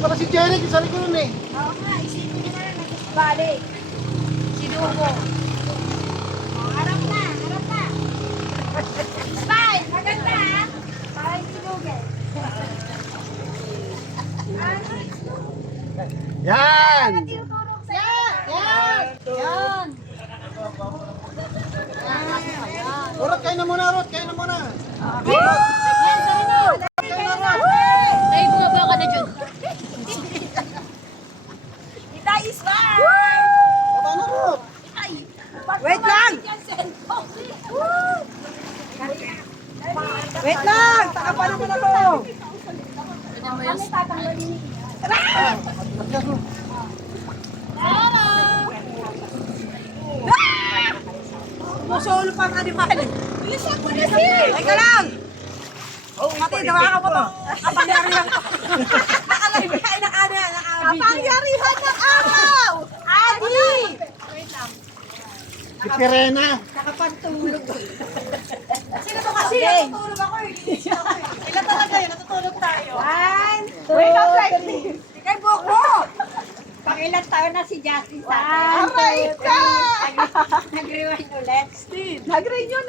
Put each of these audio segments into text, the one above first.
Para si Jerry, sa likod eh. Oo nga, isipin mo na lang nagbalik. Sinubo. Harap na, harap na. Smile, maganda ha. Parang sinugin. Yan! Tinuturo sa'yo. Yan! Yan! Rod, kayo na muna, Rod. Kayo na muna. Ay, bumaba ka na dyan. Itay, smile! Baba na, Rod. Wait lang! Wait lang! Takapan naman ako! Kami tatanggalin. Musolo pang animal. Bilisan mo na siya! Teka lang! Mati, nawakan mo to. Kapangyarihan ko. Nakalimutan ng ano yan. Kapangyarihan ng araw! Adi! Si Pirena. Nakapantulog. Sino to kasi? Natutulog ako eh. Ginising ako eh. Ilan talaga yun? Natutulog tayo. 1, 2, 3. Ikay buhok mo! Pangilan taon na si Justin sa akin. Aray ka! Nag-rewind ulit. Steve. Nag-renew.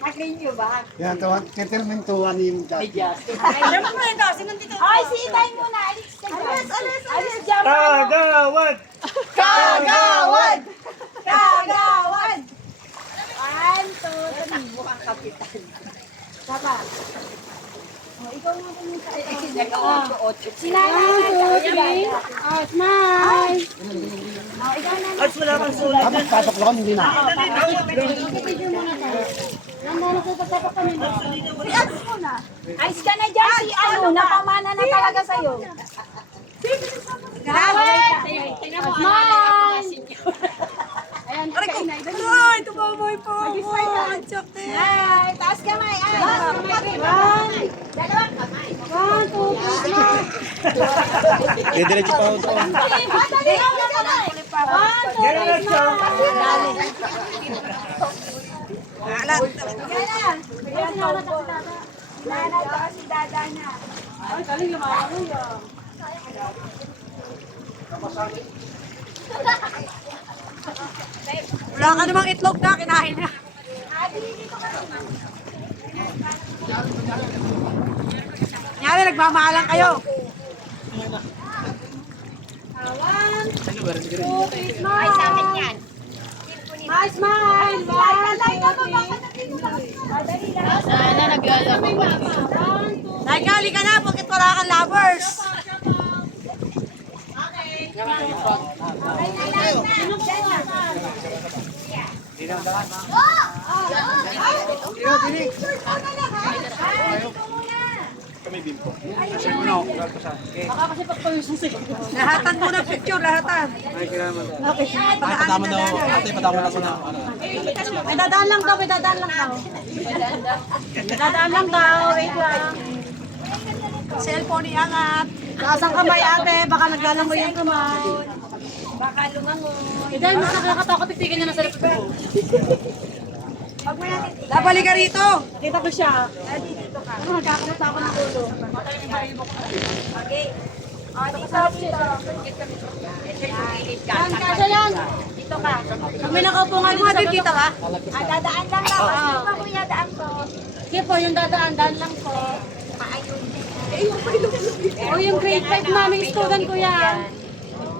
Nag-renew ba? Yan, titirmintuhan ni Justin. Ay, mo ito. Sino dito? Ay, si Itay muna. Alis ka dyan. Alis dyan. Kagawad! Kagawad! Kagawad! 1, 2, 3. Mukhang kapitan. Tama. Oh, ikaw nga po yung sinanay. Oh, smile. Oh, ikaw na. Tapos pasok lang, hindi na. Si Ats muna. Ayos ka na dyan. Si ano, napamana na talaga sa'yo. Kagawad! Smile. Ayan, ay, tumamoy po ako. Ang sakit. Ay, taas kamay. Ay, dalawang kamay. 1, 2, 3, smile. Diretso pa ako doon. Dali lang na kamay. 1, 2, 3, smile. Dali. Alat. Bigyan na. Nanay ka si dada niya. Ay, galing yung mga ano yun. Wala ka namang itlog na, kinain na. Adi, dito ka naman. Nyari, nagmamahalan kayo. 1, 2, 3, smile. Ay, sa akin yan. Smile, smile. 1, 2, 3. Sana naglalaro pa. 1, 2, Nagali ka na, bakit wala kang lovers? Lahatan mo ng picture, lahatan. Patama daw, ate, patama na ko na. May dadaan lang daw, may dadaan lang daw. May dadaan lang daw, wait lang. Cellphone iangat. Taas ang kamay ate, baka naglalangoy yung kamay. Baka lumangoy. Eh dahil mas nakakatakot, titigil niya na sa likod ko. Pag mo natin Labali ka rito. Kita ko siya. Adi, dito ka. Ano, nagkakamot ako ng ulo. Okay. O, dito, dito. Yan, kasya yan. Dito ka. Pag may nakaupo nga dito sa Dito ka? Ah, dadaan lang daw. Ano ba kuya daan ko? Sige po, yung dadaan, daan lang po. Maayun. O yung grade 5 namin student ko yan.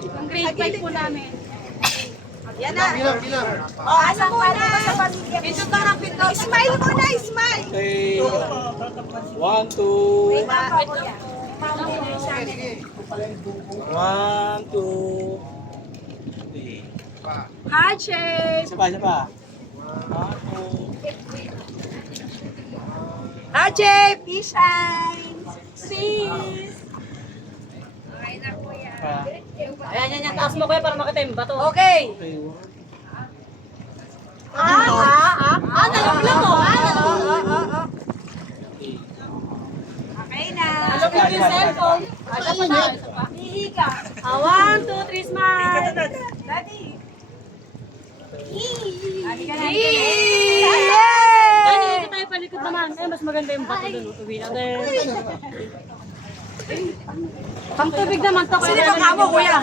Yung grade 5 po namin. Yan na. Bilang. O, asang pala ko sa pamilya. Pinto ka ng pinto. Smile muna, smile. Okay. 1, 2. Wait lang po kuya. Mamaya na yung sa amin. 1, 2. Hache. Isa pa, isa pa. 1, 2. Hache, peace sign. Peace. Ayan, yan, yan. Taas mo kuya para makita yung bato. Okay. Okay. Nalaglag mo. Okay na. Nalaglag mo yung cellphone. Isa pa na. Hihi ka. 1, 2, 3, smile. Daddy. Daddy, Yay! dito tayo palikod naman. Eh, mas maganda yung bato dun. Uwi natin. Pang tubig naman to. Sino ba kamo, kuya?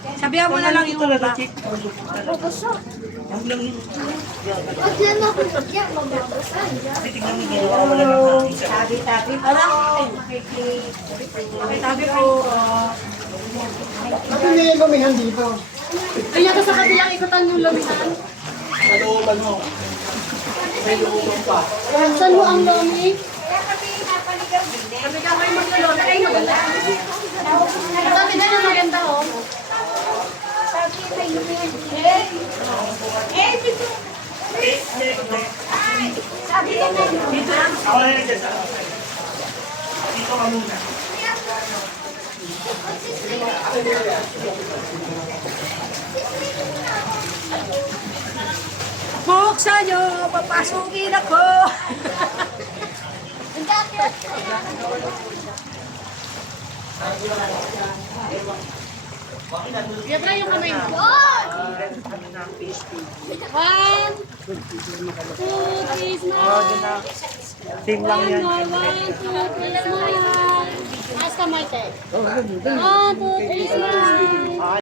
Sabihan mo na lang ito na ba? Sabi ko, Bakit hindi yung lumihan dito? Kaya ka sa kabilang ikutan yung lumihan. Saan mo ang lomi? sabi ka kayo maglulot. Ay, maganda. Sabi na yung maganda oh. Buksan nyo, papasukin ako. Yabra yung kamay mo. 1, 2, 3, smile. Same lang yan. 1, 2, 3, smile. Taas kamay, te. 1, 2, 3, smile.